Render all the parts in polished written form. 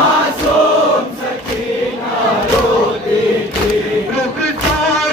मासूम सकीना रोती थी, रुखसार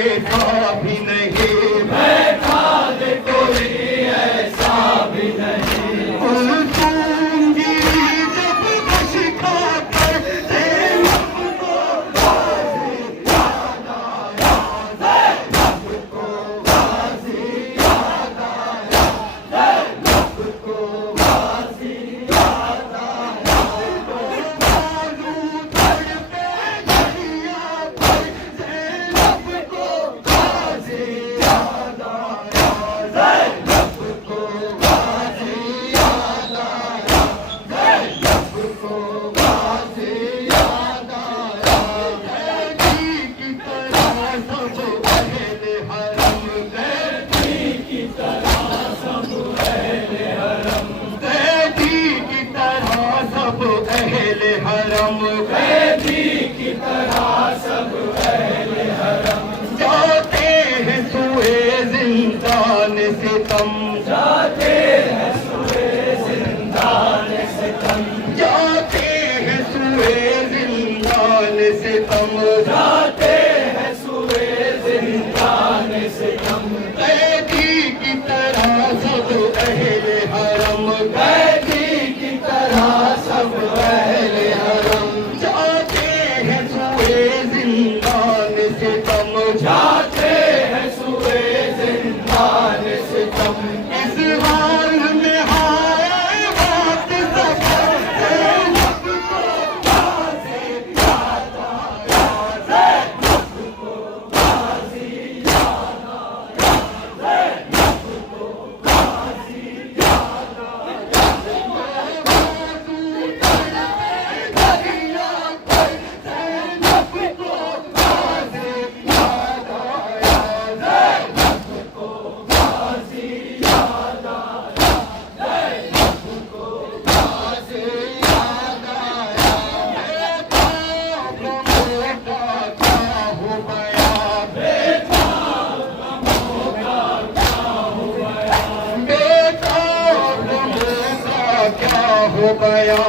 ऐसा भी नहीं, बैठा दे कोई ऐसा भी नहीं। दूंगी जब बश खाकर ज़ैनब को गाज़ी याद आया, ज़ैनब को गाज़ी याद आया, ज़ैनब को गाज़ी याद आया। बाजू तड़पे दरिया पर ज़ैनब को गाज़ी याद आया, ज़ैनब को गाज़ी याद आया, ज़ैनब को गाज़ी याद आया। कैदी की तरह सब अहले हरम, कैदी की तरह सब अहले हरम, कैदी की तरह सब अहले हरम, कैदी की तरह सब अहले हरम। जाते हैं सुए जिंदान सितम, जाते हैं सुए जिंदान सितम, जाते हैं सुए जिंदान सितम, जाते हैं सुए जिंदान सितम। कैदी की तरह सब अहले हरम, कैदी की तरह सब अहले हरम। जाते हैं सुए जिंदान सितम, जाते हैं सुए जिंदान सितम। इस हाल में हाय बात सफर, ज़ैनब को गाज़ी याद आया, ज़ैनब को गाज़ी याद आया, ज़ैनब को गाज़ी याद आया। बाजू तड़पे दरिया पर ज़ैनब को गाज़ी याद आया, ज़ैनब को गाज़ी याद आया, ज़ैनब को गाज़ी याद आया। बेताब मोटा क्या हो गया, बेताब मोटा क्या हो गया, बेताब मोटा क्या हो गया,